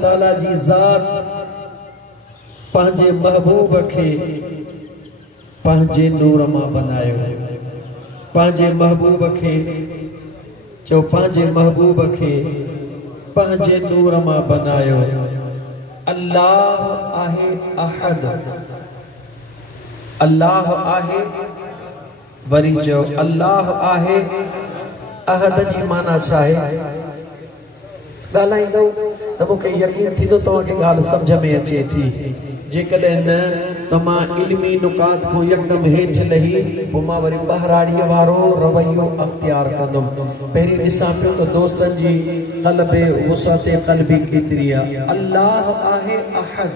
ताला जी ज़ात पंहिंजे महबूब खे पंहिंजे नूर मां बनायो। पंहिंजे महबूब खे चो पंहिंजे महबूब खे पंहिंजे नूर मां बनायो। अल्लाह आहे अहद, अल्लाह आहे वरी चो अल्लाह आहे अहद जी माना छा आहे? ॻाल्हाईंदो त मूंखे यकीन थींदो तव्हांखे ॻाल्हि सम्झ में अचे थी। जेकॾहिं न त मां इल्मी नुकात खां यकदम हेठि लही पोइ मां वरी बहराड़ीअ वारो रवैयो अख़्तियार कंदुमि। पहिरीं ॾिसां पियो त दोस्तनि जी क़ल्बे वुसअते क़ल्बी केतिरी आहे। अल्लाह आहे अहद,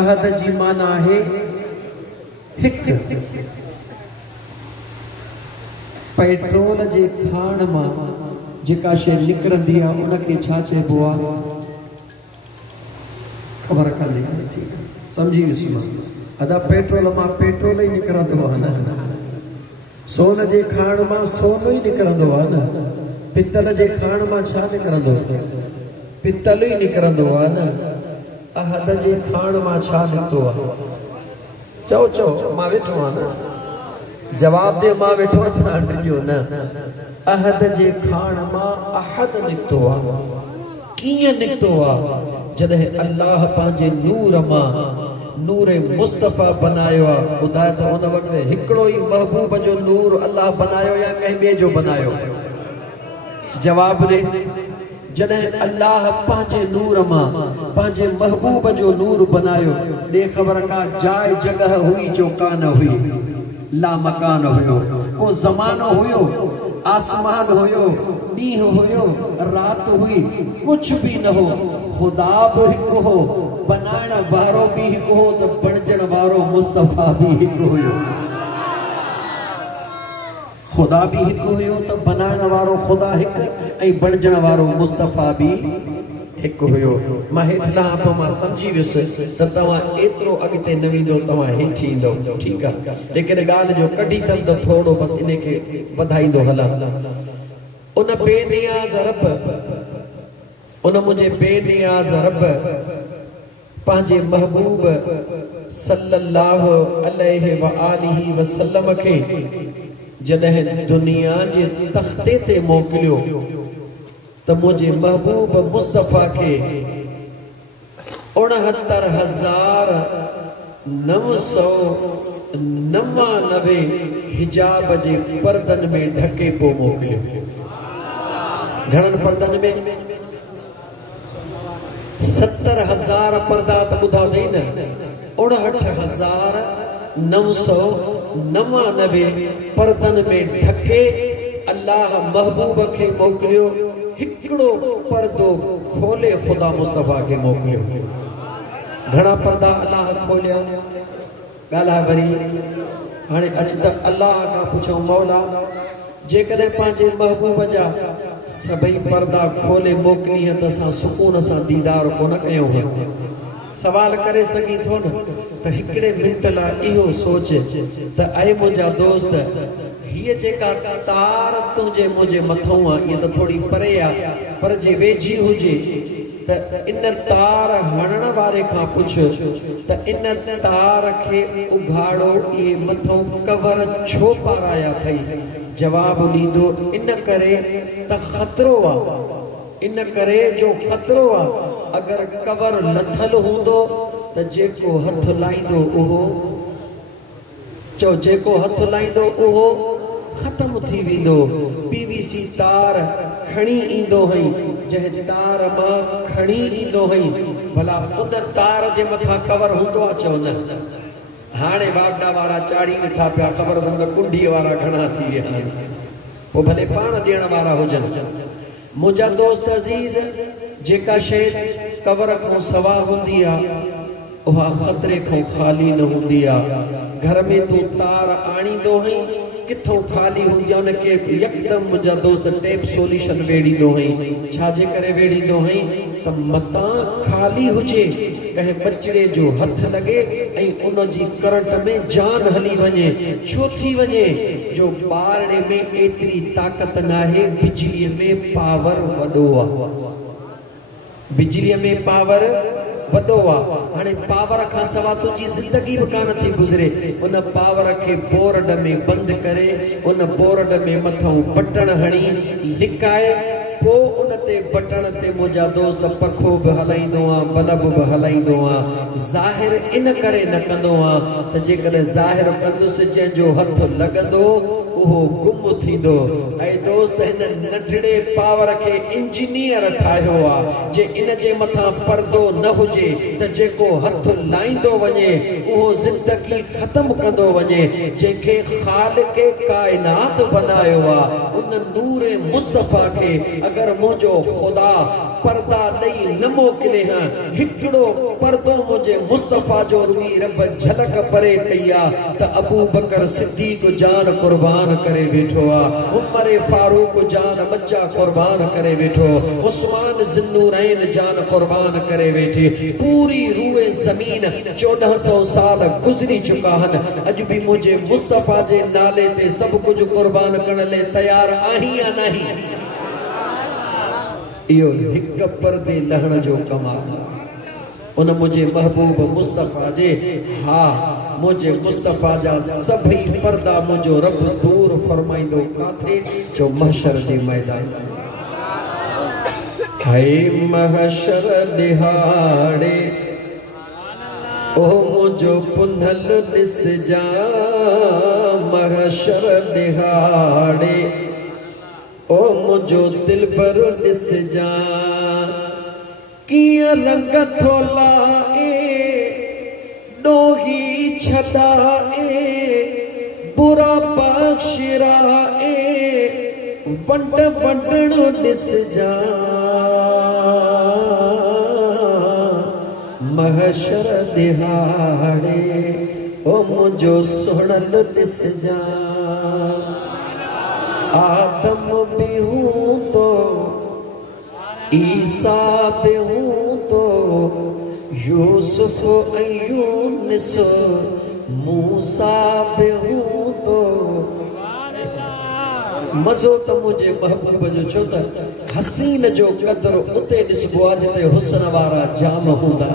अहद जी माना आहे हिकु। पेट्रोल जे खाण मां जेका शइ निकिरंदी आहे उनखे छा चइबो आहे? ख़बर कान्हे, ठीकु आहे, सम्झी वियुसि मां। अदा पेट्रोल मां पेट्रोल ई निकिरंदो आहे न, सोन जे खाण मां सोन ई निकिरंदो आहे न, पितल जे खाण मां छा निकिरंदो? पितल ई निकिरंदो आहे न। अहद जे खाण मां छा निकितो आहे? चओ चओ, मां वेठो आहियां न, जवाब दे, मां वेठो आहियां, ॾिजो न। अहद जे खाण मां अहद निकितो आहे। कीअं निकितो आहे? जॾहिं अल्लाह पंहिंजे नूर मां नूर मुस्तफ़ा बनायो आहे। ॿुधाए त उन वक़्तु हिकिड़ो ई महबूब जो नूर अल्लाह बनायो या कंहिं ॿिए जो बनायो? जवाब ॾे। जॾहिं अल्लाह पंहिंजे नूर मां पंहिंजे महबूब जो नूर बनायो, ॾे ख़बर का जाइ जॻह हुई जो कान हुई, ला मकान हुयो, को ज़मानो हुयो, आसमान हुयो, ॾींहुं हुयो, राति हुई, कुछ भी न हो। खुदा बि हिकु हो, बनाइण वारो बि हिकु हो, त बणजण वारो मुस्तफ़ा बि हिकु हुयो। खुदा बि हिकु हुयो त बनाइण वारो खुदा हिकु ऐं बणजण वारो मुस्तफ़ा बि हिकु हुयो। मां हेठि लहां थो, मां सम्झी वियुसि त तव्हां एतिरो अॻिते न वेंदो, तव्हां हेठि ईंदो, ठीकु आहे। लेकिन ॻाल्हि जो कढी अथमि त थोरो बसि इन खे वधाईंदो हलां। उन बेनियाज़ रब, उन मुंहिंजे बेनियाज़ रब पंहिंजे महबूब सल्लल्लाहु अलैहि व आलिहि वसल्लम खे जॾहिं दुनिया जे तख़्ते ते मोकिलियो त मुंहिंजे महबूब मुस्तफ़ा खे 69,999 हिजाब जे पर्दनि में ढके पोइ मोकिलियो। घणनि पर्दनि में? 70,000 पर्दा त ॿुधा अथई न। 69,999 पर्दनि में ढके अल्लाह महबूब खे मोकिलियो। हिकिड़ो पर्दो खोले खुदा मुस्तफ़ा खे मोकिलियो। घणा पर्दा अल्लाह खोलिया? ॻाल्हाए वरी। हाणे अच त अल्लाह खां पुछूं, मौला जेकॾहिं पंहिंजे महबूब जा सभई पर्दा खोले मोकिली त असां सुकून सां दीदार कोन कयूं? सवाल करे सघी थो न? त हिकिड़े मिंट लाइ इहो सोच त ऐं मुंहिंजा दोस्त, हीअ जेका तार तुंहिंजे मुंहिंजे मथां आहे इहा त थोरी परे आहे, पर जे वेझी हुजे त इन तार हणण वारे खां पुछ त इन तार खे उघाड़ो, इहे मथां कवर छो पाराया अथई? जवाब ॾींदो, इन करे त ख़तरो आहे, इन करे जो ख़तरो आहे। अगरि कवर लथल हूंदो त जेको हथ लाहींदो उहो, चओ जेको हथ लाहींदो उहो ख़तम थी वेंदो। PVC तार खणी ईंदो हुई, जंहिं तार मां खणी ईंदो हुई, भला उन तार जे मथां कवर हूंदो आहे? चओ न। हाणे वागड़ा वारा चाढ़ी नथा पिया, ख़बर अथनि त कुंडीअ वारा घणा थी विया आहिनि, पोइ भले पाण ॾियण वारा हुजनि। मुंहिंजा दोस्त अज़ीज़, जेका शइ कवर खां सवा हूंदी आहे उहा ख़तरे खां ख़ाली न हूंदी आहे। घर में तूं तार आणींदो हुई, किथों ख़ाली हूंदी आहे उनखे यकदम मुंहिंजा दोस्त टेप सोल्यूशन वेड़ींदो हुई। छाजे करे वेड़ींदो हुई? त मतां ख़ाली हुजे, कंहिं बचिड़े जो हथ लॻे ऐं उन जी करंट में जान हली वञे। छो थी वञे? जो ॿारड़े में एतिरी ताक़त न आहे, बिजलीअ में पावर वॾो आहे। बिजली में पावर वॾो आहे हाणे पावर खां सवाइ तुंहिंजी ज़िंदगी बि कान थी गुज़रे उन पावर खे बोर्ड में बंदि करे उन बोर्ड में मथां बटण हणी लिकाए पोइ उन ते बटण ते मुंहिंजा दोस्त पखो बि हलाईंदो आहे बल्ब बि हलाईंदो आहे ज़ाहिर इन करे न कंदो आहे त जेकॾहिं ज़ाहिर कंदुसि जंहिंजो हथु लॻंदो उहो गुम थींदो ऐं दोस्त हिन नंढड़े पावर खे इंजीनियर ठाहियो आहे जे इन जे मथां पर्दो न हुजे त जेको हथु लाहींदो वञे उहो ज़िंदगी ख़तमु कंदो वञे जंहिंखे ख़ालिक़ काइनात बनायो आहे उन नूर मुस्तफ़ा खे अगर मुझो खुदा पर्दा ॾेई न मोकिले हां हिकिड़ो पर्दो मुझे मुस्तफ़ा जो रुई रब झलक परे कई आहे त अबू बकर सिद्दीक़ जान कुर्बान करे वेठो आहे उमर फारूक जान बच्चा कुर्बान करे वेठो उस्मान ज़िन्नूरैन जान कुर्बान करे वेठी पूरी रूए ज़मीन 1400 साल गुज़री चुका हन अज भी मुझे मुस्तफ़ा जे नाले ते सब कुछ कुर्बान करण ले तैयार आही या नहीं इहो हिक पर्दे लहण जो कमाल उन मुझे महबूब मुस्तफ़ा जे हा मुझे मुस्तफ़ा जा सभई पर्दा मुझो रब दूर फरमाइंदो काथे जो महशर जे मैदान हाय महशर दिहाड़े ओ मुझो पुनल दिस जा महशर दिहाड़े ओ मुझो दिल पर दिस जा किया रंग थोला डोही छदा बुरा बख्शरा वंड वंडण दिस जा महशर दिहाड़े ओ मुझो सोहणल दिस जा आदम भी हूँ तो ईसा भी हूँ तो यूसुफ यूनुस मूसा भी हूँ तो मज़ो तो मुझे महबूब जो छो त हसीन जो कदर उते ॾिसबो आहे जिते हुस्न वारा जाम हूंदा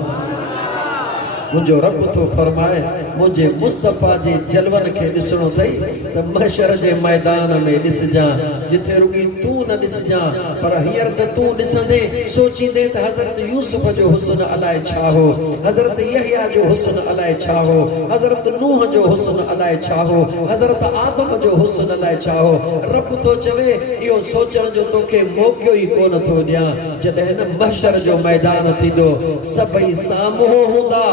मुझो रब तो फरमाए मुझे मुस्तफ़ा जे जलवन के ॾिसणो अथई त महशर जे मैदान में ॾिस जा जिथे रुगी तू न ॾिस जा पर हींअर त तू ॾिसंदे सोचींदे त हज़रत यूसुफ जो हुस्न अलाए छा हो हज़रत यहया जो हुस्न अलाए छा हो हज़रत नूह जो हुस्न अलाए छा हो हज़रत आदम जो हुस्न अलाए छा हो रब तो चवे इहो सोचण जो तोखे मौक़ो ई कोन थो ॾियां जॾहिं न महशर जो मैदान थींदो सभई साम्हूं हूंदा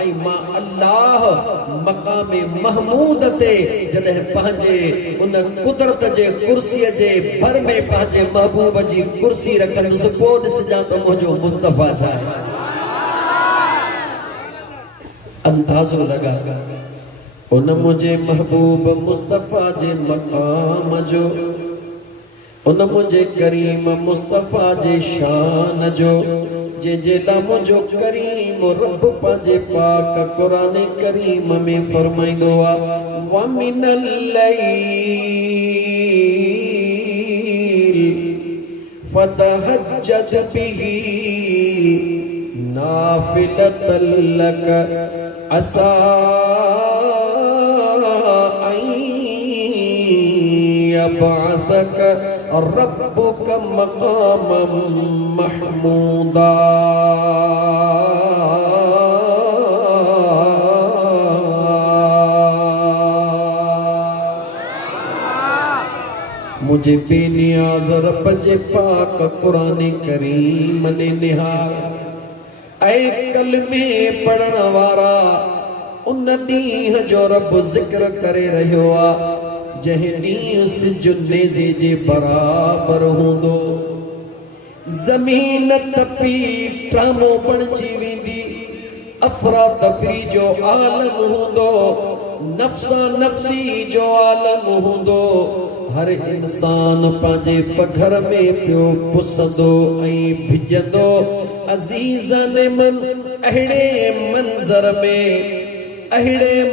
ऐं मां अल्लाह मक़ाम महमूद ते जॾहिं पंहिंजे उन कुदरत जे कुर्सीअ जे भर में पंहिंजे महबूब जी कुर्सी रखंदुसि पोइ ॾिसजां त मुंहिंजो मुस्तफ़ा छा आहे अंदाज़ो लगा उन मुझे महबूब मुस्तफ़ा जे मक़ाम जो उन मुझे करीम मुस्तफ़ा जे शान जो जे मुझो करीम रब पंहिंजे पाक क़ुरान करीम में फरमाईंदो आहे वमिनल लैल फतहज्जद बिही नाफिलतल लक असा यबअसक रब्बुक मक़ामम महमूदा मुझे बेनियाज़ रब जे पाक क़ुरान करीम ने निहार ऐं कलमे पढ़ण वारा उन ॾींहं जो रब ज़िक्र करे रहियो आहे जंहिं ॾींहुं सिज नेज़े जे बराबर हूंदो ज़मीन तपी टामो बणिजी वेंदी अफरा तफरी जो आलम हूंदो नफ़्सा नफ़्सी जो आलम हूंदो हर इंसान पंहिंजे पघर में पियो पुसंदो ऐं भिॼंदो अज़ीज़न मन अहिड़े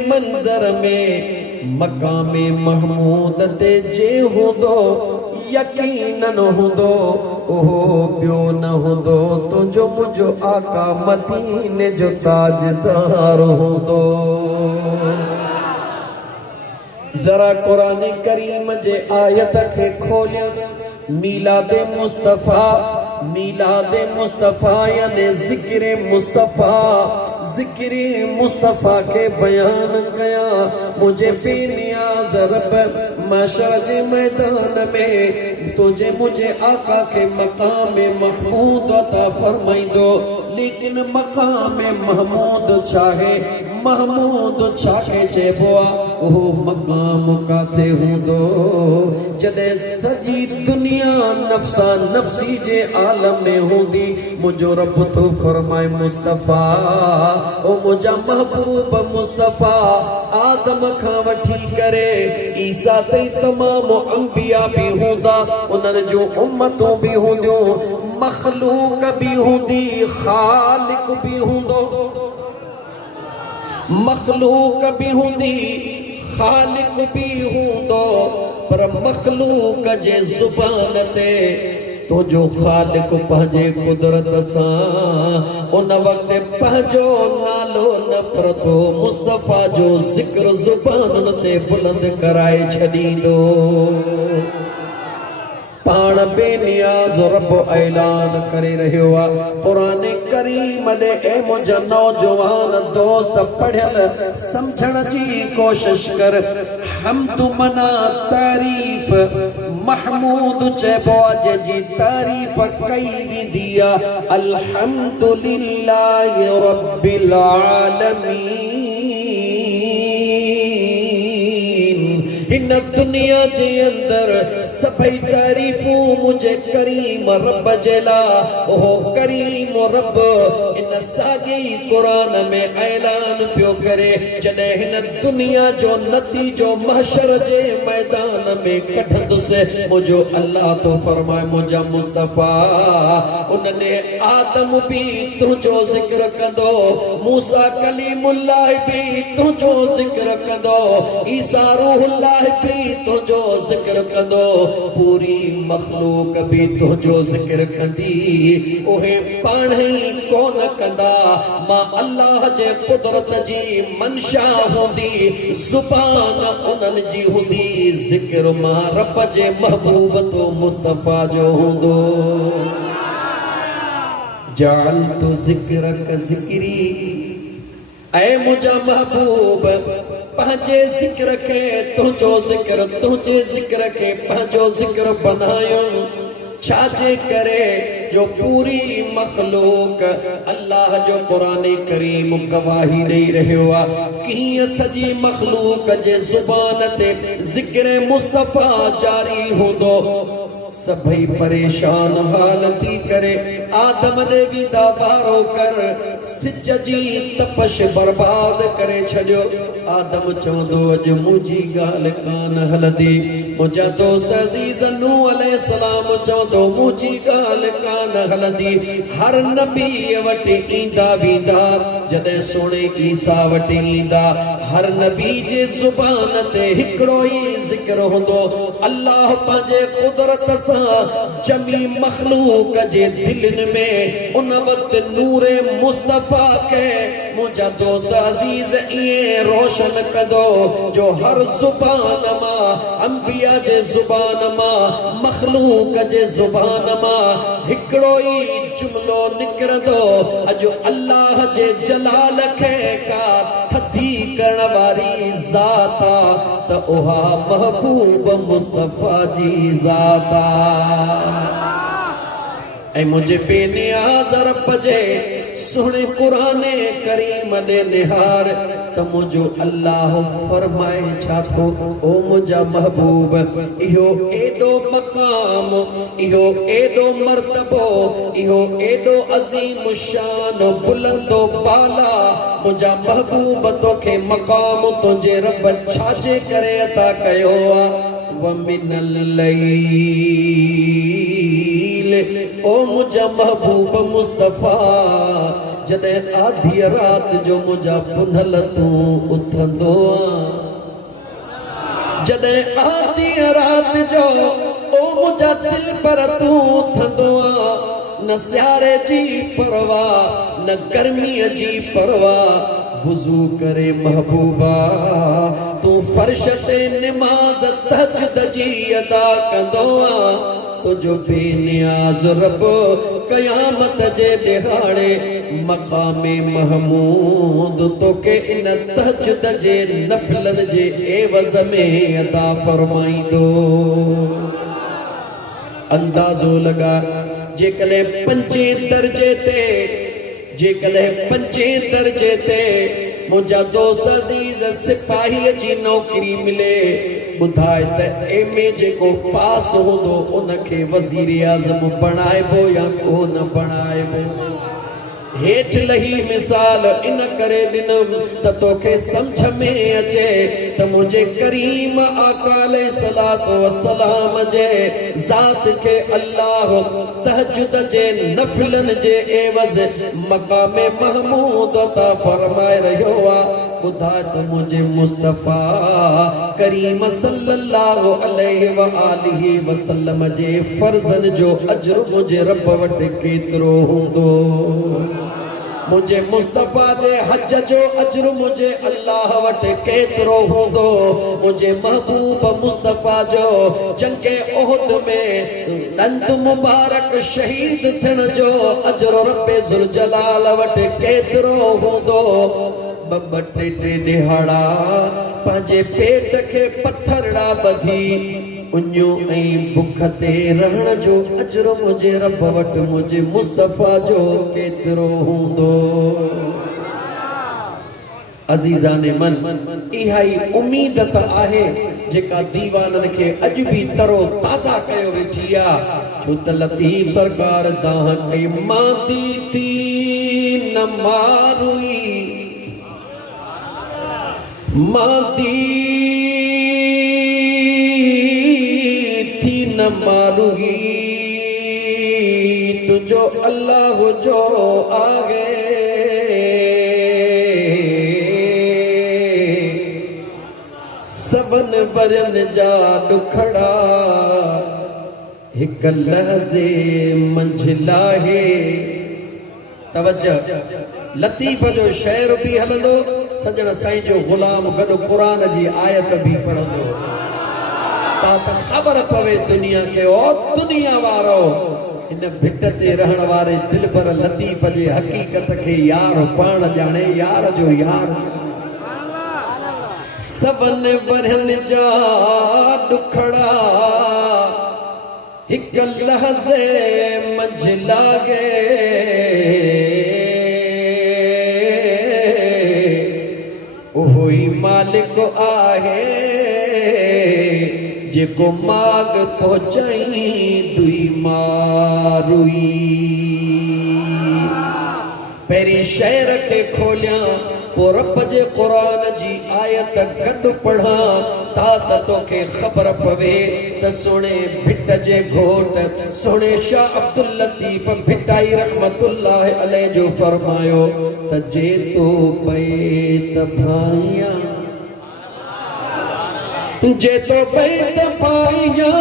मंज़र में मक़ाम महमूद ते जे हूंदो यकीनन हुंदो ओहो ॿियो न हुंदो तुंहिंजो मुंहिंजो आका मदीने जो ताजदार हुंदो। जरा कुरान करीम जे आयत के खोलिया। मीलादे मुस्तफा यानी जिक्र मुस्तफा, जिक्र मुस्तफा के बयान कया। मुझे बेनियाज रब महशर जे मैदान में तुझे मुझे आका के मकाम महमूद अता फरमाइंदो। लेकिन मकाम महमूद चाहे महमूद छाके चइबो आहे उहो मकाम काथे हूंदो जॾहिं सॼी दुनिया नफ़्सा नफ़्सी जे आलम में हूंदी। मुंहिंजो रब थो फरमाए मुस्तफ़ा ओ मुंहिंजा महबूब मुस्तफ़ा आदम खां वठी करे ईसा ताईं तमामु अंबिया बि हूंदा, उन्हनि जूं उम्मतूं बि हूंदियूं, मख़लूक बि हूंदी, ख़ालिक बि हूंदो। मखलूक भी हुंदी, खालिक भी हुंदो, पर मखलूक जे जुबान ते तो जो खालिक पंहिंजे कुदरत सां उन वक्त पंहिंजो नालो न परतो मुस्तफ़ा जो जिक्र जुबान ते बुलंद कराए छॾींदो। पाण बेनियाज रब ऐलान करे रहियो आहे क़ुरान करीम दे। ए मुंहिंजा नौजवान दोस्त पढ़ियल समझण जी कोशिश कर। हम तू मना तारीफ़ महमूद चइबो आहे जंहिंजी तारीफ़ कई वेंदी आहे अल्हम्दुलिल्लाहि रब्बिल आलमीन। इन दुनिया जे अंदर सभई तारीफ़ूं मुझे करीम रब जे लाइ। ओहो करीम रब इन साॻी क़ुरान में ऐलान पियो करे जॾहिं हिन दुनिया जो नतीजो महशर जे मैदान में कढंदुसि। मुंहिंजो अल्लाह तो फरमाए मुंहिंजा मुस्तफ़ा उन्हनि आदम भी तुंहिंजो ज़िक्र कंदो, मूसा कलीमुल्लाह भी तुंहिंजो ज़िक्र कंदो, ईसा रूहुल्लाह भी तुंहिंजो ज़िक्र कंदो, पूरी मखलूक भी तुंहिंजो ज़िक्र कंदी। उहे पाण ई कोन कंदा, मां अल्लाह जे कुदरत जी मंशा हूंदी, ज़ुबान उन्हनि जी हूंदी, ज़िक्र मां रब जे महबूब तो मुस्तफ़ा जो हूंदो। जअलतु ज़िक्रक ज़िक्री, ऐ मुंहिंजा महबूब पंहिंजे ज़िक्र खे तुंहिंजो ज़िक्र, तुंहिंजे ज़िक्र खे पंहिंजो ज़िक्र बनायो। छाजे करे जो पूरी मखलूक अल्लाह जो कुरान करीम गवाही ॾेई रहियो आहे कीअं सॼी मखलूक जे ज़ुबान ते ज़िक्र मुस्तफ़ा जारी हूंदो। सभई परेशान हाल थी करे आदम ने भी दावारो कर सिज जी तपश बर्बाद करे छॾियो। आदम चवंदो अॼु मुंहिंजी ॻाल्हि कान हलंदी। मुंहिंजा दोस्त अज़ीज़ नूह अलैहिस्सलाम चवंदो मुंहिंजी ॻाल्हि कान हलंदी। हर नबी वटि ईंदा वेंदा, जॾहिं सोणे ईसा वटि ईंदा, हर नबी जे ज़ुबान ते हिकिड़ो ई ज़िक्र हूंदो। अल्लाह पंहिंजे कुदरत सां जमी मखलूक जे दिलनि में उन वक्त नूरे मुस्तफ़ा के मुंहिंजा दोस्त अज़ीज़ इएं रोशन कंदो जो हर ज़ुबान मां, अंबिया जे ज़ुबान मां, मखलूक जे ज़ुबान मां हिकिड़ो ई जुमिलो निकिरंदो। अॼु अल्लाह जे जलाल खे का थधी करण वारी ज़ात आ त उहा महबूब मुस्तफ़ा जी ज़ात आ। ऐं मुंहिंजे बेनियाज़ रब जे सुहिणे क़ुरान करीम ॾे निहार त मुंहिंजो अल्लाह फरमाए छा थो ओ मुंहिंजा महबूब इहो एॾो मक़ाम, इहो एॾो मर्तबो, इहो एॾो अज़ीम शान बुलंदो बाला मुंहिंजा महबूब तोखे मक़ाम तुंहिंजे रब छाजे करे अता कयो आहे। वमिनल लैल ओ मुंहिंजा महबूब मुस्तफ़ा जॾहिं आधी रात जो मुंहिंजा पुनल तूं उथंदो आ, जॾहिं आधी रात जो ओ मुझा दिल पर तू थंदुआ न सियारे जी परवाह न गर्मी जी परवाह वुजू करे महबूबा तू फर्श ते नमाज तहज्जुद जी अदा कंदोआ तुझो बेनियाज रब कयामत जे दिहाड़े मकामे महमूद तो के इन तहज्जुद जे नफलन जे एवज़ में अदा फरमाईंदो। अंदाजो लगा जेकले पंजे दर्जे ते मुझा दोस्त अजीज सिपाही जी नौकरी मिले बुधाए त एमे जेको पास होंदो उनके वजीर आजम बनाएबो या को न बनाएबो। हेठ लही मिसाल इन करे दिनम त तोखे समझ में अचे त मुझे करीम आका अलैहिस्सलातु वस्सलाम जे जात के अल्लाह तहज्जुद जे नफलन जे एवज़ मकामे महमूद अता फरमाए रहियो आ। बुधा तो मुझे मुस्तफा करीम सल्लल्लाहु अलैहि व आलिहि वसल्लम जे फर्जन जो अजर मुझे रब वट केतरो हुंदो। मुझे मुस्तफा जे हज जो अजर मुझे अल्लाह वट केतरो हुंदो। मुझे महबूब मुस्तफा जो जंगे ओहद में दंद मुबारक शहीद थियण जो अजर रब्बे ज़ुल जलाल वट केतरो हुंदो। ॿ टे दिहाड़ा पंहिंजे पेट खे पत्थरड़ा ॿधी उन्यो ऐं बुख ते रहण जो अजर मुझे रब वट मुझे मुस्तफा जो केतरो हुंदो। अजीज़ाने मन इहा ई उम्मीद त आहे जेका दीवानन के अज भी तरो ताज़ा कयो वेठी आ। छो त लतीफ सरकार दाह कई मादी थी न मारुई मादी थी न मारुगी तुझो अल्लाह जो आगे सबन वरन जा दुखड़ा हिक लहज़े मंझिला है। तवज्जो लतीफ जो शेर भी हलंदो सजण साईं जो गुलाम गॾु क़ुरान जी आयत भी पढ़ंदो त ख़बर पवे दुनिया के ओ दुनिया वारो इन भिट ते रहण वारे दिलबर लतीफ जे हकीकत के यार पाण जाने यार जो यार। सबन वरन जा दुखड़ा हिक लहज़े मंझिला गे ओही मालिक आहे जेको माग पहुंचाई दुई मारुई। पहिरीं शहर के खोलिया पो रब जे क़ुरान जी आयत गॾु पढ़ा ता तोखे ख़बर पवे त सोणे भिट जे घोट सोणे शाह अब्दुल लतीफ भिटाई रहमतुल्लाह अलैह जो फरमायो त जे तो पए त भाइया जे तो पए त भाइया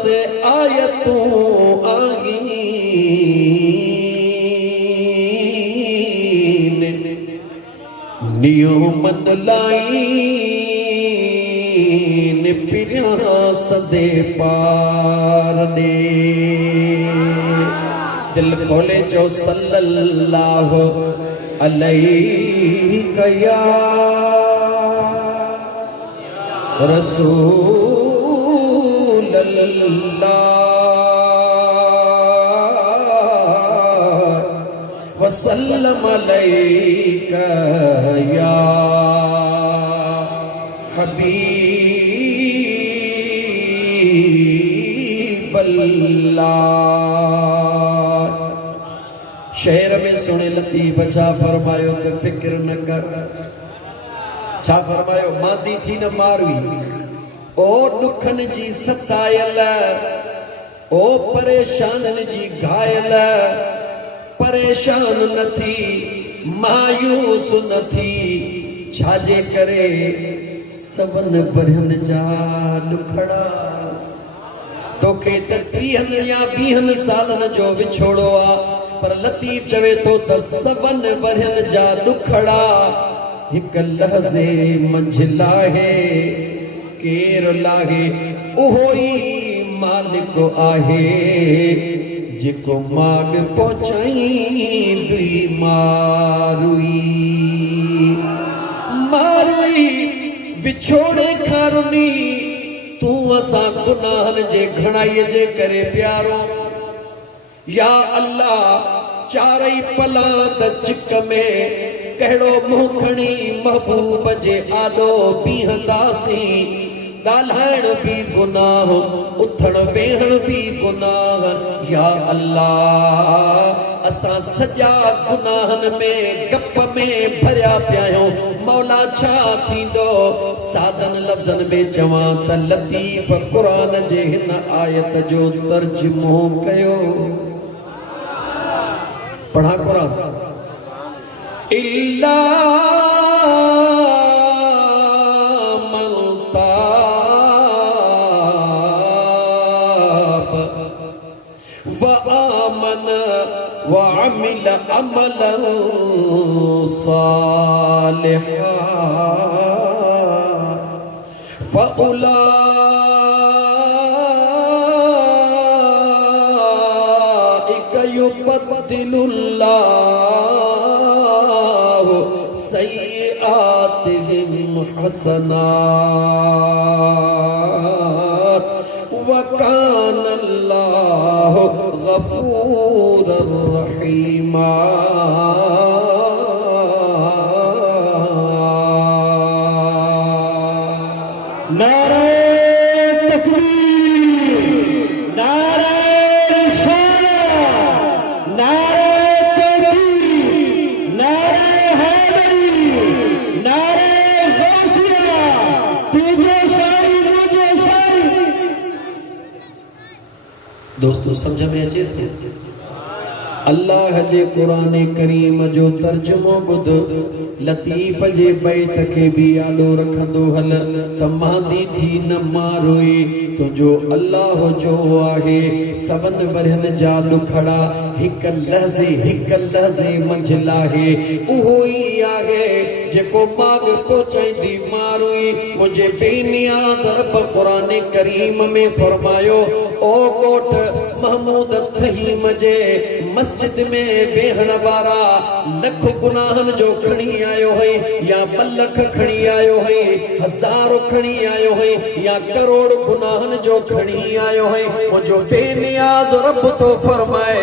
से आयतूं आगी नियो मन लाई पिरिया सदे पार दे दिल खोले जो सल्लल्लाहु अलैहि या रसूल अल्लाह वसल्लम अलैका या हबीब अल्लाह। शहर में सुने लतीफ छा फरमायो त फिक्र न कर छा फरमायो मादी थी न मारवी ओ दुखन जी सतायल ओ परेशानन जी घायल परेशान न थी मायूस न थी छाजे करे सबन भरन जा दुखड़ा तोखे त 30 या 20 सालन जो विछोड़ो आ पर लतीफ चवे तो त सबन वरन जा दुखड़ा हिक लहज़े मंझला है केर लाहे उहो ई मालिक आहे जेको माग पहुंचाई दुई मारुई विछोड़े खारुनी तू असा गुनाहन जे घणाई जे करे प्यारो या अल्लाह चारई पला त चिक में कहिड़ो मुंह खणी महबूब जे आॾो बीहंदासी ॻाल्हाइण बि गुनाह उथण वेहण बि गुनाह या अल्लाह असां सॼा गुनाहन में गप में भरिया पिया आहियूं मौला छा थींदो सादन लफ़्ज़न में चवां त लतीफ़ क़ुरान जे हिन आयत जो तर्जुमो कयो पढ़ा क़ुरान इल्ला وعمل عملا صالحا فأولئك يبدل الله سيئاتهم حسنات وكان الله غفورا رحيما नारे तकबीर नारे रिसालत नारे तकबीर नारे हैदरी नारे गौसिया तुझे सारी मुझे सारी दोस्तों समझ में अचे थो अल्लाह जे क़ुरान करीम जो तर्जुमो ॿुध लतीफ़ जे बैत खे बि आॾो रखंदो हल त मांदी थी न मारोई तुंहिंजो अल्लाह जो आहे सबन वरन जा दुखड़ा हिक लहज़े मंझिल आहे उहो ई आहे जेको माग पहुचाईंदी मारोई मुंहिंजे बेनियाज़ रब क़ुरान करीम में फरमायो ओ कोट महमूद थहीम जे मस्जिद में वेहण वारा लख गुनाहन जो खणी आयो है या 2 लख खणी आयो है 1000 खणी आयो है या करोड़ गुनाहन जो खणी आयो है मुझो बेनियाज़ रब तो फरमाए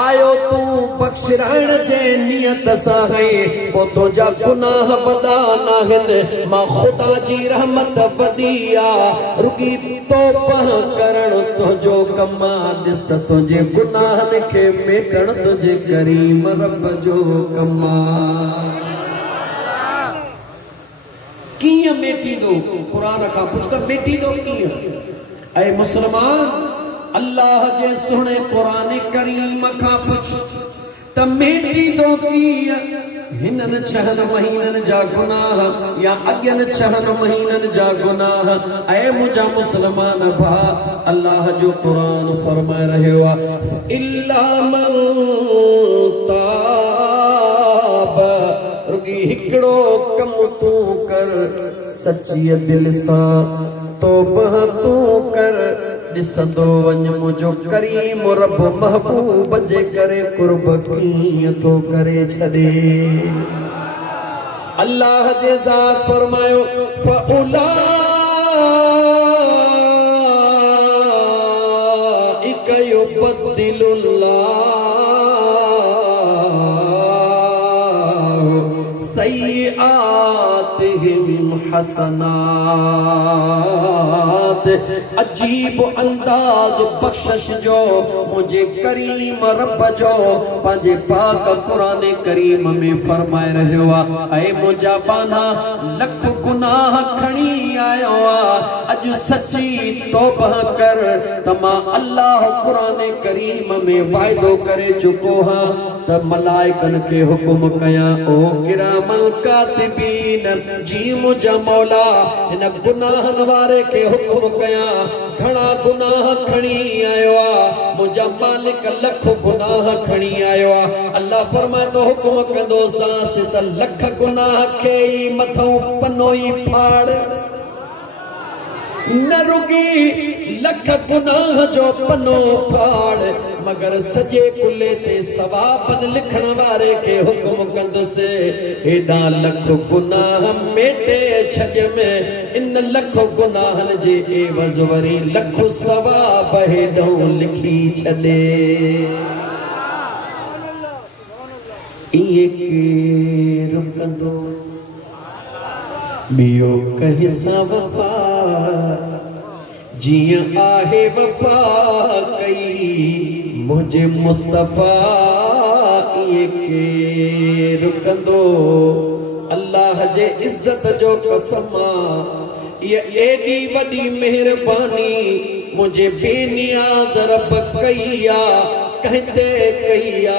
आयो तू बख्शिराइण जे नियत सां है वो तो जा गुनाह वदा नाहिन मां खुदा जी रहमत वदी आ रुकी तौबा करण तुझो कमा ॾिस त तुंहिंजे गुनाहन खे मेटण तुझे करीम रब जो कमा कीअं मेटींदो क़ुरान खां पुछ त मेटींदो कीअं ऐ मुस्लमान अल्लाह जे सुहिणे क़ुरान करीम खां पुछ त मेटींदो कीअं हिननि 6 महीननि जा गुनाह या अॻियनि 6 महीननि जा गुनाह ऐ मुंहिंजा मुस्लमान भा अल्लाह जो क़ुरान फरमाए रहियो आहे इल्ला मन ताब रुगी हिकिड़ो कम तूं कर सची दिल सां तौबा तूं कर ॾिसंदो वञ मुंहिंजो करीम रब महबूब जे करे कुर्ब कीअं थो करे छॾे अल्लाह जे ज़ात फरमायो फउलाइक युबद्दिलुल्लाहु सय्यिआतिहिम हसनात अजीब अंदाज बख्शिश जो मुझे करीम रब जो पंहिंजे पाक क़ुरान करीम में फरमाए रहियो आहे ऐ मुंहिंजा बाना लख गुनाह खणी आयो आहे अॼु सची तौबा कर त मां अल्लाह क़ुरान करीम में वाइदो करे चुको हां त मलाइकन के हुकुम कया ओ किरामल कातिबीन जी मुझा मौला इन गुनाहन वारे के हुकुम कया घणा गुनाह खणी आयो आ मुझा मालिक लख गुनाह खणी आयो आ अल्लाह फरमाए तो हुकुम कंदो सांस त लख गुनाह के मथो पनो ई फाड़ न रुगी लख गुनाह जो पनो फाड़ मगर सजे कुले ते सवाबन लिखण वारे के हुकुम कंदुसे एडा लख गुनाह मेटे छज में इन लख गुनाहन जे एवज़ वरी लख सवाब हेडो लिखी छदे इए के रुकंदो बियो कहि सा वफा जिया आहे वफा कई मुझे मुस्तफा ये के रुकंदो अल्लाह जे इज्जत जो कसमा ये एडी वडी मेहरबानी मुझे बेनियाज रब कईया कहते कईया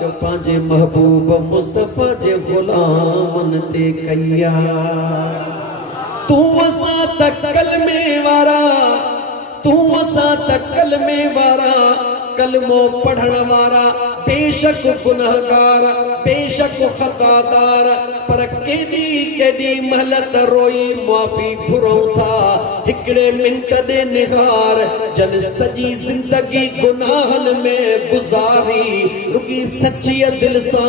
जो पांजे महबूब मुस्तफा जे गुलामन ते कईया तू असा तकल में वारा तू असा तकल में वारा कलमो पढ़ण वारा बेशक गुनहगार बेशक खतादार पर केडी केडी महलत रोई माफी घुरऊं था हिकड़े मिनट दे निहार जन सजी जिंदगी गुनाहन में गुजारी रुकी सच्ची दिल सा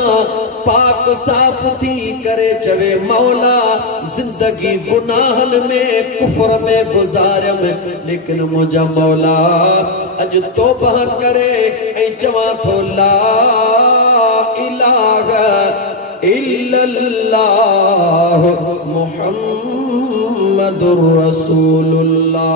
पाक साफ थी करे चवे मौला जिंदगी गुनाहन में कुफर में गुजारम लेकिन मुझा मौला अज तौबा करे ऐ चवा थो ला इलाहा इल्लल्लाह मुहम्मदुर रसूलुल्लाह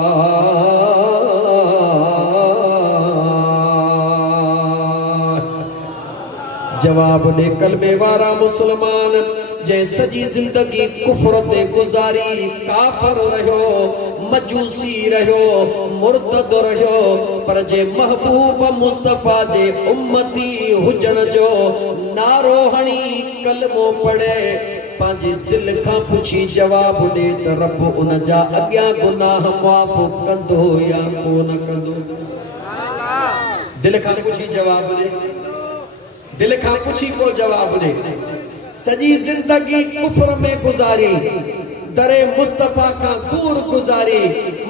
जवाब दे कलमे वारा मुसलमान जे सजी जिंदगी कुफर ते गुजारी काफर रहो मजूसी रहो मुर्तद रहो पर जे महबूब मुस्तफा जे उम्मती हुजण जो नारो हणी कलमो पढ़े पांजे दिल खां पुछी जवाब दे त रब उन जा अग्यां गुनाह माफ कंदो या कोन कंदो दिल खां पुछी जवाब दे दिल खां पुछी को जवाब दे सजी जिंदगी कुफर में गुजारी दरे मुस्तफा का दूर गुजारी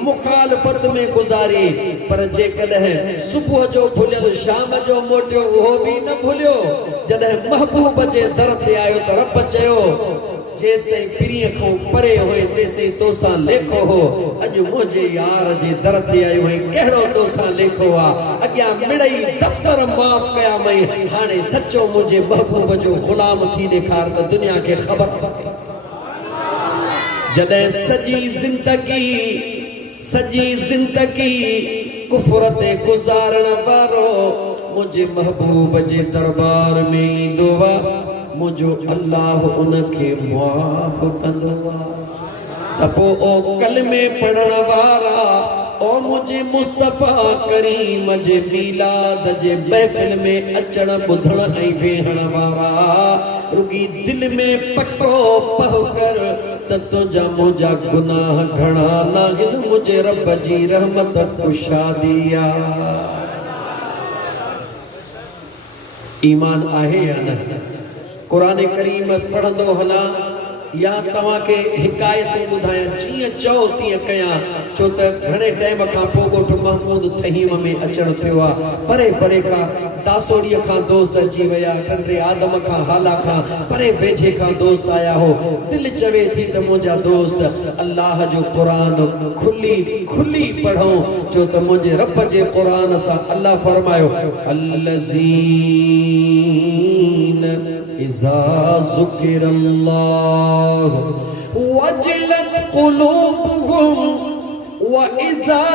मुखालफत में गुजारी पर जे कदह सुबह जो भुलियल शाम जो मोटियो वो भी न भूलियो जदह महबूब जे दर ते आयो त रब चयो जेस ताईं पिरीअ खां परे होए तेसे तोसां लेखो हो अज मुझे यार जे दर ते आयो है केड़ो तोसां लेखो आ अग्या मिड़ई दफ्तर माफ कया मई हाने सच्चो मुझे महबूब जो गुलाम थी देखार त दुनिया के खबर जदे सजी जिंदगी कुफर ते गुजारण वारो मुझे महबूब जे दरबार में ईंदो वा मुझो अल्लाह उनके माफ कंदो वा तपो ओ कलमे पढ़ण वारा ओ मुझे मुस्तफा करीम जे मीलाद जे महफिल में अचण बुधण ऐं वेहण वारा रुगी दिल में पक्को पह कर त तुझा मुझा गुनाह घणा नाहिन मुझे रब जी रहमत कुशा दिया ईमान आहे या न कुरान करीम पढ़ंदो हला या तवा के हिकायत बुधाया जी चओ ती कया छो त घणे टाइम खां पोइ ॻोठ महमूद थहीम में अचण थियो आहे परे परे खां दासोड़ीअ खां दोस्त अची विया टंडे आदम खां हाला खां परे वेझे खां दोस्त आया हो दिल चवे थी त मुंहिंजा दोस्त अल्लाह जो क़ुरान खुली खुली पढ़ो छो त मुंहिंजे रब जे क़ुरान सां अल्लाह फरमायो अल्लज़ीन इज़ा ज़ुकिरल्लाह वजलत क़ुलूबुहुम व इज़ा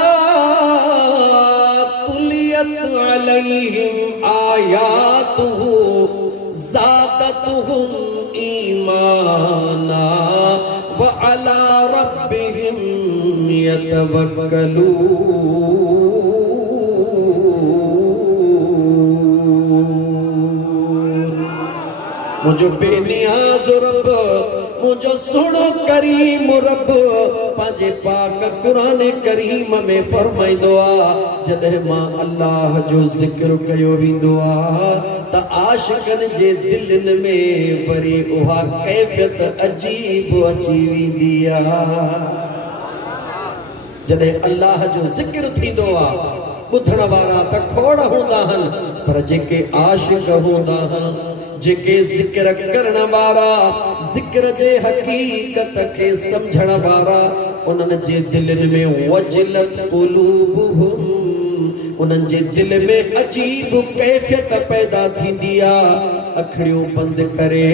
तुलियत अलैहिम आयातुहु ज़ादतुहुम ईमाना व अला रब्बिहिम यतवक्कलून मुझो बेनियाज़ रब मुझो सुनो करीम रब पांजे पाक कुरान करीम में फरमाइंदो आ जॾहिं मां अल्लाह जो ज़िक्र कयो वेंदो आ त आशिकन जे दिलनि में वरी उहा कैफियत अजीब अची वेंदी आ। जॾहिं अल्लाह जो ज़िक्र थींदो आ ॿुधण वारा त खोड़ हूंदा आहिनि पर जेके आशिक हूंदा आहिनि जेके ज़िक्र करण वारा ज़िक्र जे हकीकत के समझण वारा उन्हनि जे दिलनि में वजलत क़ुलूबुहुम उन्हनि जे दिल में अजीब कैफियत पैदा थींदी आ। अखड़ियूं बंदि करे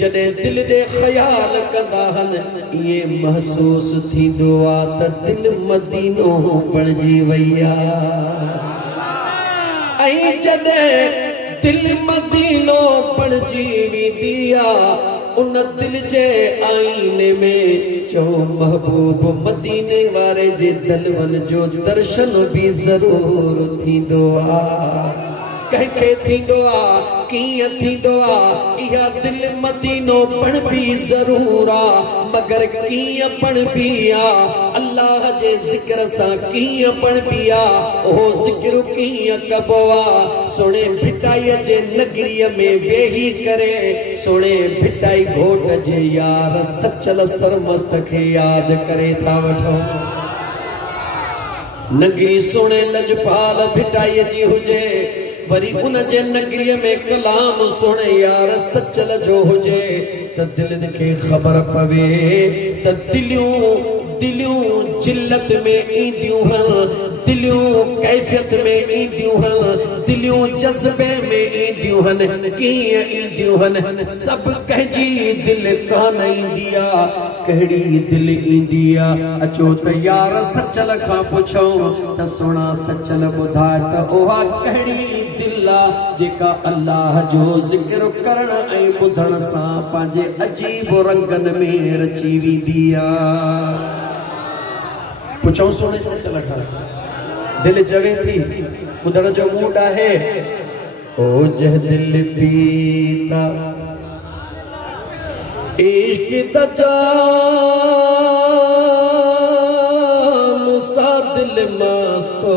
जॾहिं दिल ॾे ख़्याल कंदा आहिनि इहे महसूस थींदो आ त दिल मदीनो बणिजी वई आ। ऐं जॾहिं दिल मदीनो बणिजी वेंदी आ उन दिल जे आईने में चो महबूब मदीने वारे जे दलवन जो दर्शन भी जरूर थींदो आ। कंहिंखे थींदो आ कीअं थींदो आ इहा दिल मदीनो पण भी जरूर आ मगर कीअं पण भी आ अल्लाह जे ज़िक्र सां कीअं पण भी आ ओ ज़िक्र कीअं कबो आ। सोणे भिटाईअ जे नगरीअ में वेही करे सोणे भिटाई घोट जे यार सचल सरमस्त खे याद करे था वठो। नगरी सोणे लजपाल भिटाईअ जी हुजे वरी उन जे नगरीअ में कलाम सोणे यार सचल जो हुजे त दिलनि खे ख़बर पवे त दिलियूं जिल्लत में ईंदियूं आहिनि दिलियूं कैफियत में ईंदियूं आहिनि दिलियूं जज़्बे में ईंदियूं आहिनि कीअं ईंदियूं आहिनि सभु कंहिंजी दिलि कान ईंदी आ कहिड़ी दिलि ईंदी आ अचो त यार सचल खां पुछूं त सुहिणा सचल ॿुधाए त उहा कहिड़ी दिल आ जेका अल्लाह जो ज़िक्र करण ऐं ॿुधण सां पंहिंजे अजीब रंगनि में रची वेंदी आ। पुछूं सुहिणे सचल खां दिल चवे थी ॿुधण जो मूड आहे ओ जह दिल पीता इश्क दा जाम सा दिल मस्तो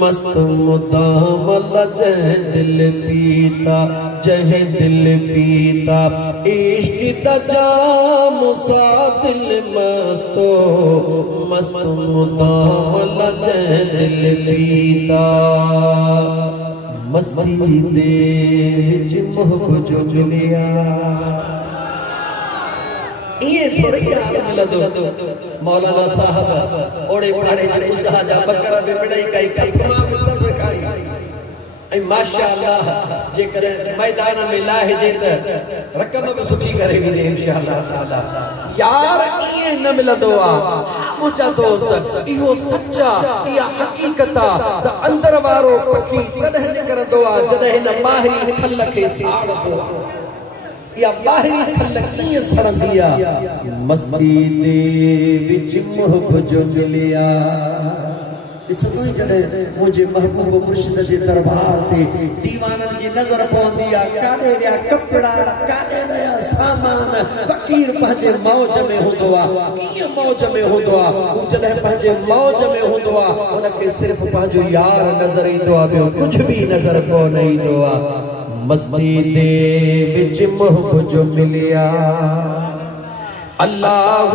मस्त मुदाम जह दिल पीता जह दिल पीता इश्क दा जाम सा दिल मस्तो मस्त मुदाम जह दिल पीता मस्ती दे विच मोह जो मिलिया ये थोड़ी याद मिलदो मौलाना साहब ओड़े पढ़े जे उसाह जा बकरा बि मिड़ई कई कथमा बि सब्र कई ऐं माशाअल्लाह जेकर मैदान में लाहिजे त रक़म बि सुठी करे वेंदे इंशाअल्लाह ताला यार ये न मिलदो आ मुंहिंजा दोस्त इहो सच्चा इहा हकीकत आ त अंदर वारो पखी कॾहिं निकिरंदो आ जॾहिं हिन ॿाहिरी खल खे साड़बो या ॿाहिरी खल कीअं सड़ंदी आ मस्ती दे विच मोह जो मिलिया ॾिसंदो जॾहिं मुंहिंजे महबूब मुर्शिद जे दरबार ते दीवाननि जी नज़र पवंदी आहे काॾे विया कपिड़ा काॾे विया सामान फ़क़ीर पंहिंजे मौज में हूंदो आहे कीअं मौज में हूंदो आहे हू जॾहिं पंहिंजे मौज में हूंदो आहे हुनखे सिर्फ़ु पंहिंजो यार नज़र ईंदो आहे ॿियो कुझु बि नज़र कोन ईंदो आहे मस्ती दे विच मोह जो मिलिया अल्लाह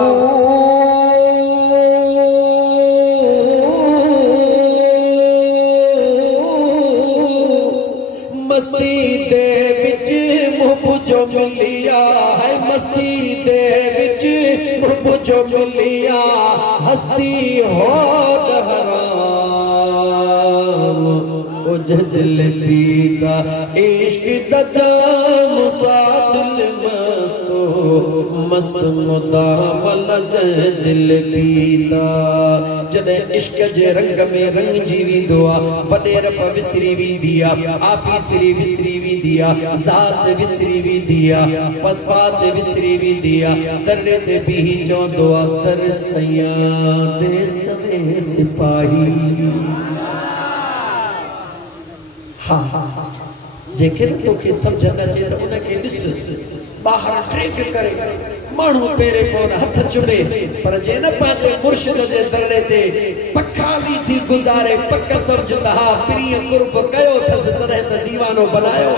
मस्ती दे विच मुहब जो मिलिया है मस्ती दे विच मुहब जो मिलिया हस्ती हो हराम ओ दिल पीता इश्क दा जाम सा दिल मस्तो मस्त मुदामल दिल पीता जॾहिं इश्क जे रंग में रंगजी वेंदो आहे वॾेर विसरी वेंदी आहे आफीसरी विसरी वेंदी आहे ज़ात विसरी वेंदी आहे पदपात विसरी वेंदी आहे दरे ते बीही चवंदो आहे दर सयां दे सवे सिपाही जेके तोखे समझ न अचे त उनखे ॾिस ॿाहिरि ट्रेक करे माण्हू पेरे कोन हथ चुमे पर जे न पंहिंजे मुर्शिद जे दरड़े ते पखाली थी गुज़ारे पक सम्झ त हा प्रिय कुर्ब कयो अथसि तॾहिं त दीवानो बनायो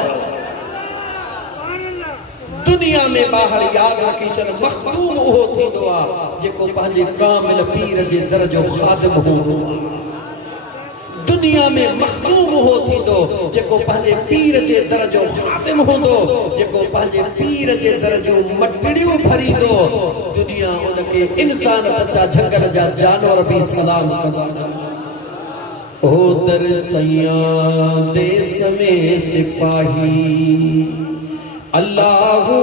दुनिया में ॿाहिरि यादि रखी छॾ मखदूम उहो थींदो आहे जेको पंहिंजे कामिल पीर जे दर जो ख़ादिम हूंदो आहे दुनिया में मखदूम हो थींदो जेको पंहिंजे पीर जे दर जो ख़ादिम हूंदो जेको पंहिंजे पीर जे दर जूं मटड़ियूं भरींदो दुनिया उनखे इंसान बचा झंगल जा जानवर भी सलाम कंदा ओ दर सैयां देस में सिपाही अल्लाहू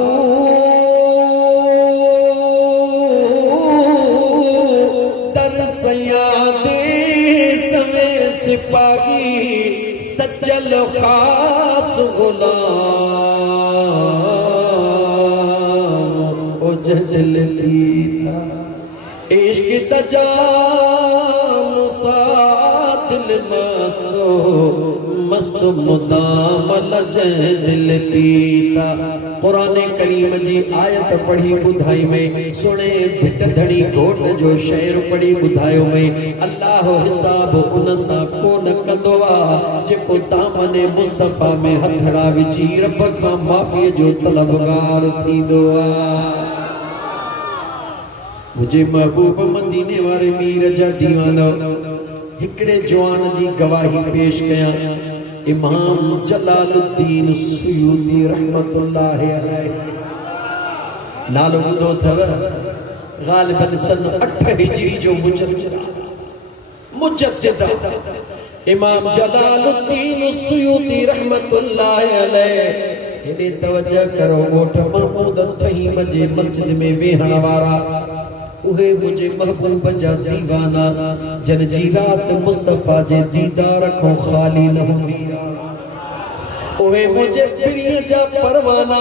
दर सैयां देस में सिपाही सज्जल खास गुलाम ओ जजल लीता इश्क तजाम सादिल मस्तो मस्त मुदाम लजल लीता कुरान करीम जी आयत पढ़ी बुधाई में सुने भिट धड़ी घोट जो शेर पढ़ी बुधायो में अल्लाह हिसाब उन सा कोन कंदो आहे जेको दामने मुस्तफा में हथड़ा विझी रब खां माफ़ी जो तलबगार थींदो आहे मुझे महबूब मदीने वारे मीर जा दीवाना हिकड़े जवान जी गवाही पेश कया इमाम जलालुद्दीन सुयूती रहमतुल्लाह अलैह नालो ॿुधो अथव ग़ालिबन सन 8 हिजरी जो मुजद्दिद इमाम जलालुद्दीन सुयूती रहमतुल्लाह अलैह हेॾे तवज्जो करो ॻोठ महमूद फहीम जे मस्जिद में वेहण वारा उहे मुझे महबूब जा दीवाना जन जी रात मुस्तफा जे दीदार को खाली न हुई उहे मुझे प्रिय जा परवाना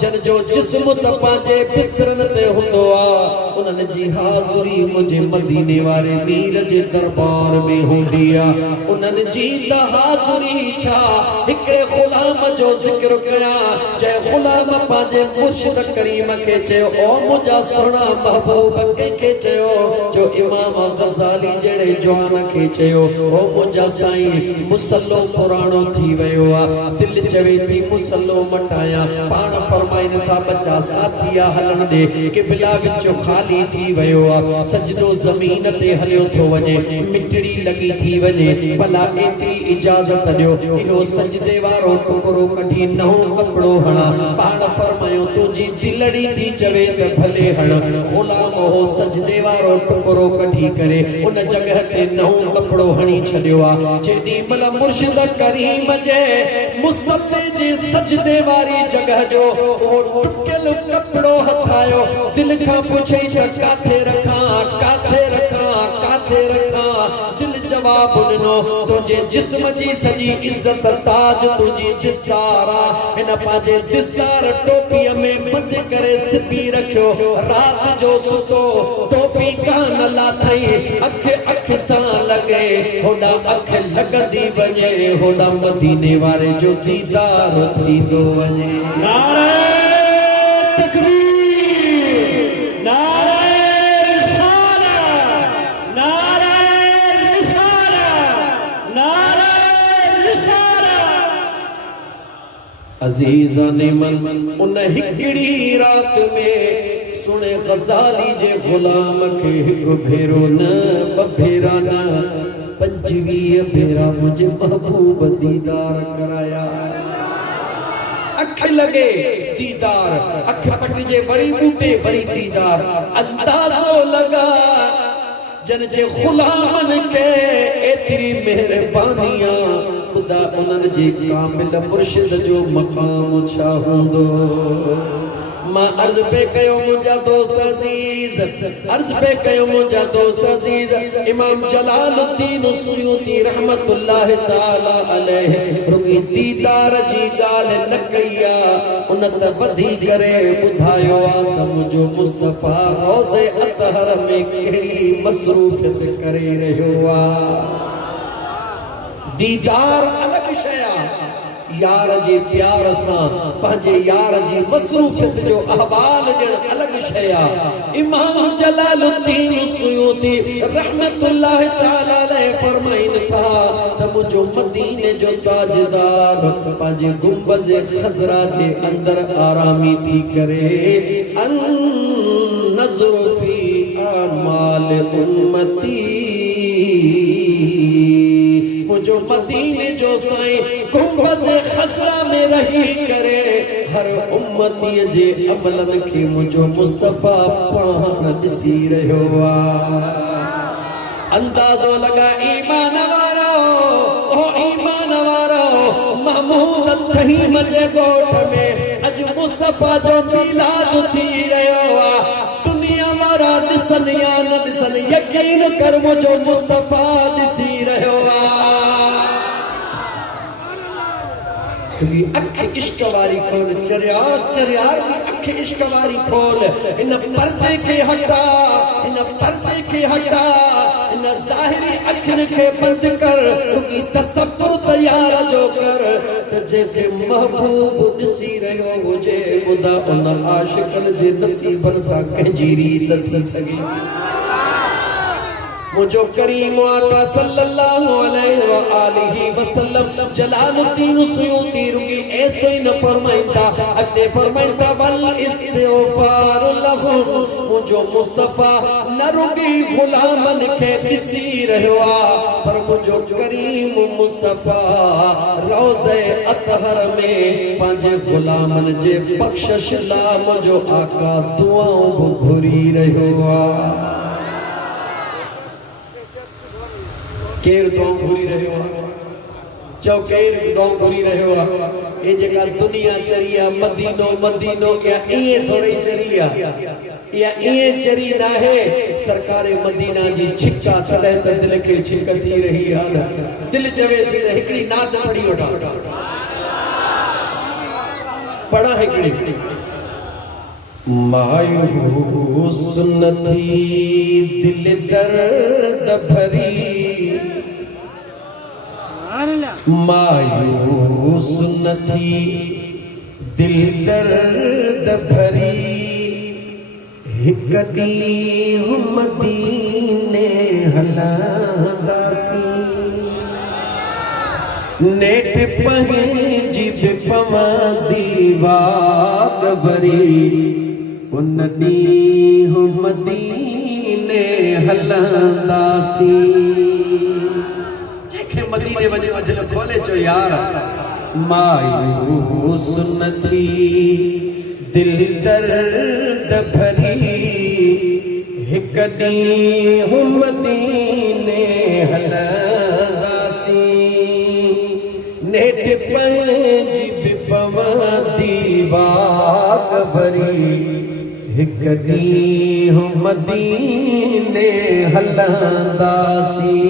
जन जो जिस्म त पंहिंजे बिस्तरन ते हूंदो आहे उन्हनि जी हाज़िरी मुझे मदीने वारे मीर जे दरबार में हूंदी आहे उन्हनि जी त हाज़िरी छा हिकिड़े ग़ुलाम जो ज़िक्र कयां जंहिं ग़ुलाम पंहिंजे मुर्शिद करीम खे चयो ओ मुंहिंजा सुहिणा महबूब कंहिंखे चयो जो इमाम ग़ज़ाली जहिड़े जवान खे चयो ओ मुंहिंजा साईं मुसल्लो पुराणो थी वियो आहे दिल चवे थी मुसल्लो मटाया पाण फरमाइन था बचा साथिया हलन दे क़िबला विचो खाली थी वयो आ सजदो ज़मीन ते हलियो थो वञे मिटड़ी लगी थी वञे भला एतरी इजाज़त ॾियो इहो सजदे वारो टुकड़ो कढी नओ कपड़ो हणा पाण फरमायो तुंहिंजी दिलड़ी थी चवे त भले हण ग़ुलाम हो सजदे वारो टुकड़ो कढी करे उन जगह ते नओ कपड़ो हणी छॾियो आ जेॾी महिल मुर्शिद करीम जे मुसल्ले जे सजदे वारी जगह जो वो टुकल कपड़ो हथायो दिल खां पुछे त काथे रखा दिल जवाब ॾिनो तुंहिंजे जिस्म जी सॼी इज्जत ताज तुंहिंजी दिस्तारा हिन पंहिंजे दिस्तार टोपीअ में बंदि करे सिपी रखियो रात जो सुतो टोपी कान लाथई अख सां लॻे होॾा अख लॻंदी वञे होॾा मदीने वारे जो दीदार थींदो वञे नारे तकबीर नारे रिसालत नारे रिसालत नारे रिसालत अज़ीज़ान मन उन हिकड़ी रात में सुने ग़ज़ाली जे ग़ुलाम खे हिकु भेरो न ॿ भेरा न 25 भेरा मुझे महबूब दीदार कराया अख लगे दीदार अख पटिजे वरी बूटे वरी दीदार अंदाज़ो लगा जन जे ग़ुलामन के एतरी मेहरबानियां खुदा उन्हनि जे कामिल मुर्शिद जो मक़ाम छा हूंदो मां अर्ज पे कयो मुंहिंजा दोस्त अज़ीज़ अर्ज पे कयो मुंहिंजा दोस्त अज़ीज़ इमाम जलालुद्दीन सुयूती रहमतुल्लाह ताला अलैह रुगी दीदार जी ॻाल्हि न कई आहे उन त वधी करे ॿुधायो आहे त मुंहिंजो मुस्तफ़ा रोज़े अतहर में कहिड़ी मसरूफ़ियत करे रहियो आहे दीदार अलॻि शइ आहे यार जे प्यार सां पंहिंजे यार जी मसरूफियत जो अहवाल ॾियण अलॻि शइ आहे। इमाम जलालुद्दीन सुयूती रहमतुल्लाह तआला अलैहि फरमाइनि था त मुंहिंजो मदीने जो ताजदार पंहिंजे गुंबज़ खज़रा जे अंदरि आरामी थी करे अन नज़र फी अमाल उम्मती, मुझो मदीने जो साईं गुंबज़ खज़रा में रही करे हर उम्मती जे अमलन खे मुझो मुस्तफ़ा पाण ॾिसी रहियो आहे। अंदाज़ो लगा ईमान वारो, ओ ईमान वारो, महमूद तहीम जे ॻोठ में अॼु मुस्तफ़ा जो मिलाद थी रहियो आहे। दुनिया वारा ॾिसनि या न ॾिसनि, यकीन कर मुझो मुस्तफ़ा ॾिसी रहियो आहे। अख इश्क वारी खोल, चरिया चरिया अख इश्क वारी खोल, इन पर्दे के हटा, इन पर्दे के हटा, इन ज़ाहिरी अखिन के बंद कर, रुकी तसव्वुर तैयार जो कर त जेके महबूब ॾिसी रहियो हुजे ॿुधा उन आशिकन जे नसीबनि सां कंहिंजी रीस थी सघे। मुझो करीम आका सल्लल्लाहु अलैहि व आलिहि वसल्लम जलालुद्दीन सुयूती रुकी ऐसो ही न फरमाइंदा, अॻिते फरमाइंदा वल इस्तिग़फ़ार लहु, मुझो मुस्तफ़ा न रुगी गुलामन खे ॾिसी रहियो आहे पर मुझो करीम मुस्तफ़ा रोज़े अतहर में पंहिंजे गुलामन जे बख़्शिश लाइ मुझो आका दुआऊं बि घुरी रहियो आहे। केर दुआऊं घुरी रहियो आहे? चओ केर दुआऊं घुरी रहियो आहे? ये जेका दुनिया चरी आहे मदीनो मदीनो, या ईअं थोरी चरी आहे, या ईअं चरी न आहे। सरकारे मदीना जी छिक आहे तॾहिं त दिलि खे छिक थी रही आहे। दिलि चवे थी त हिकिड़ी नात पढ़ी वठां, पढ़ा हिकिड़ी मायूस न थी दिल दर्द भरी, मायूस न थी दिल दर्द भरी, हिक ॾींहुं मदीने हलंदासीं, नेठ पंहिंजी बि पवंदी वाग भरी, उन ॾींहुं मदीने हलंदासीं। जंहिंखे मदीने वञे दिल खोले चो यार मायूस न थी दिल दर्द भरी, हिक ॾींहुं मदीने हलंदासीं, नेठ पंहिंजी बि पवंदी वाग भरी, हिक ॾींहुं मदीने हलंदासीं,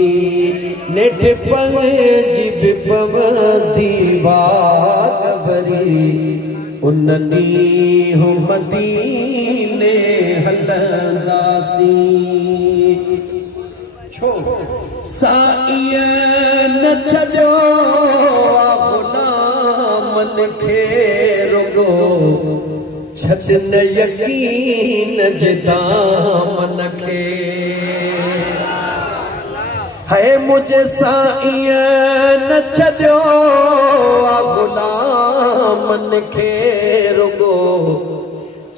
नेठ पंहिंजी बि पवंदी वाग भरी, उन ॾींहुं मदीने हलंदासीं। छो साईं न छॾो गुलामन खे रुगो, छॾन यकीन जे दामन खे, है मुझे साईं न छॾो गुलामन खे रुगो,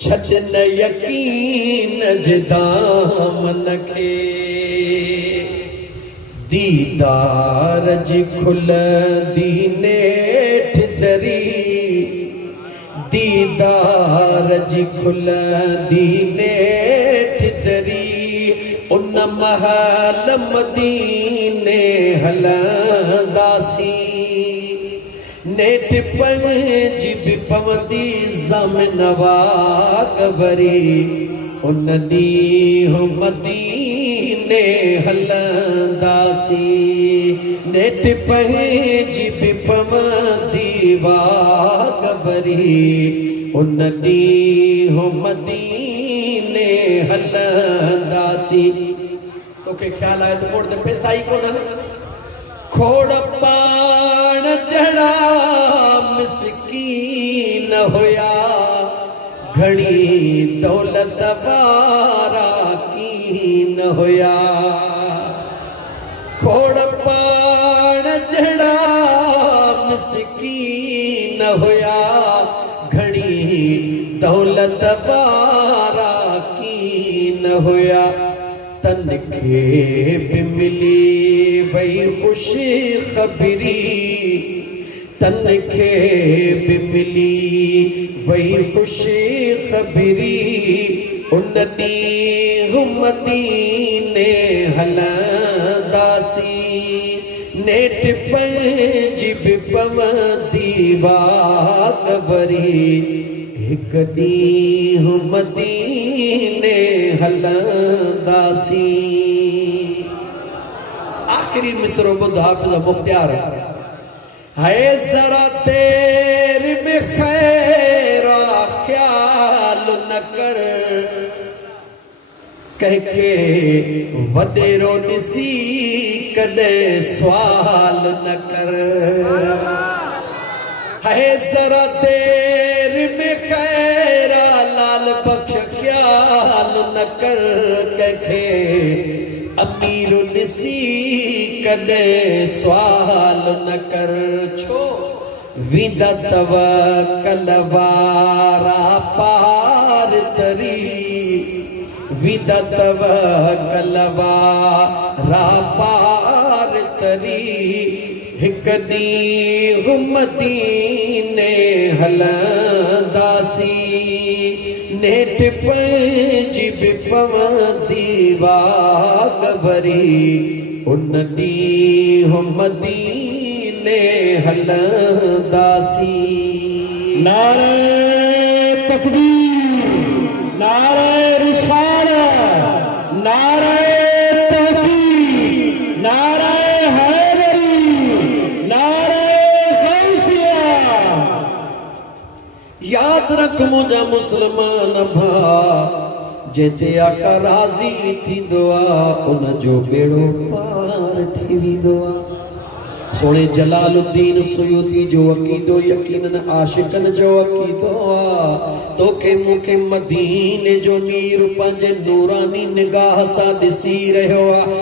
छॾन यकीन जे दामन खे, दीदार जी खुलंदी नेठ दरी, दीदार जी खुलंदी नेठ दरी, उन महल मदीने हलंदासीं, नेठ पंहिंजी बि पवंदी ज़मीन वाग भरी, उन ॾींहुं मदीने हलंदासीं, नेठ पंहिंजी बि पवंदी वाग भरी, उन ॾींहुं मदीने हलंदासीं। तोखे ख्याल आहे त मोड़ ते पैसा ई कोन्हनि, खोड़ पाण जड़ा मिसकीन होया घड़ी दौलत वारा कीन होया खोड़ पाण जड़ा मिसकीन होया घड़ी दौलत वारा कीन होया तनखे भी मिली वही खुशी खबरी तनखे भी मिली वही खुशी खबरी उन ॾींहुं मदीने हलंदासी नेठ पंहिंजी बि पवंदी वागबरी हिक ॾींहुं मदीने हलंदासी आखिरी मिसरो ॿुध हाफ़िज़ मुख्तियार है जरा तेरे में खैरा ख्याल न कर कहके वडेरो ॾिसी कॾहिं सवाल न कर है जरा तेरे में खैरा लाल बख्श ख्याल न कर कहके अमीर ॾिसी कॾहिं सवाल न कर छो विदा तवक्कल वारा पार तरी विदा तवक्कल वारा पार तरी हिक ॾींहुं मदीने हलंदासी नेठ पंहिंजी बि पवंदी वागबरी उन ॾींहुं मदीने हलंदासी नारे तकबीर नारे रिसालत नारे तहकीक नारे हैदरी नारे गौसिया याद रख मुंहिंजा मुस्लमान भा जेते आका राज़ी थींदो आहे उन जो बेड़ो पार थी वेंदो आहे सोने जलालुद्दीन सुयूती जो अकीदो यकीनन आशिकन जो अकीदो आहे तोखे मूंखे मदीने जो नीर पंहिंजे नूरानी निगाह सां ॾिसी रहियो आहे